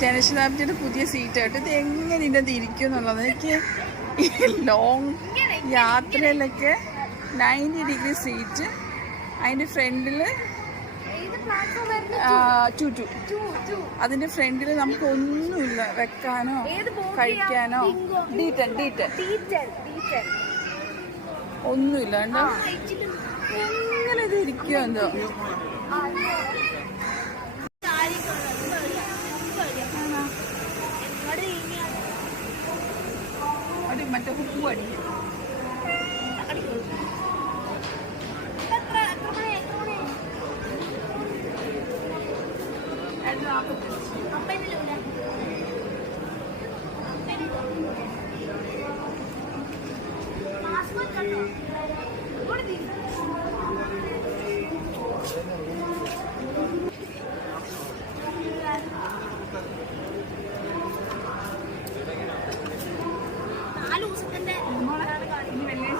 ജനശതാബ്ദിയുടെ പുതിയ സീറ്റ് ആയിട്ട് ഇത് എങ്ങനെ ഇതിനകത്ത് ഇരിക്കും എന്നുള്ളത് എനിക്ക് ഈ ലോങ് യാത്രയിലൊക്കെ നയന്റി ഡിഗ്രി സീറ്റ് അതിന്റെ ഫ്രണ്ടിൽ ടു ടു അതിന്റെ ഫ്രണ്ടിൽ നമുക്ക് ഒന്നുമില്ല വെക്കാനോ? കഴിക്കാനോ. Detail detail detail detail detail ഒന്നുമില്ല എങ്ങനെ ഇത് ഇരിക്കുമോ എന്തോ mata hukuman ni. Tak ada. Kita apa tu? Sampai പ്രശംസത്തിന്റെ കാണിക്കുന്നത്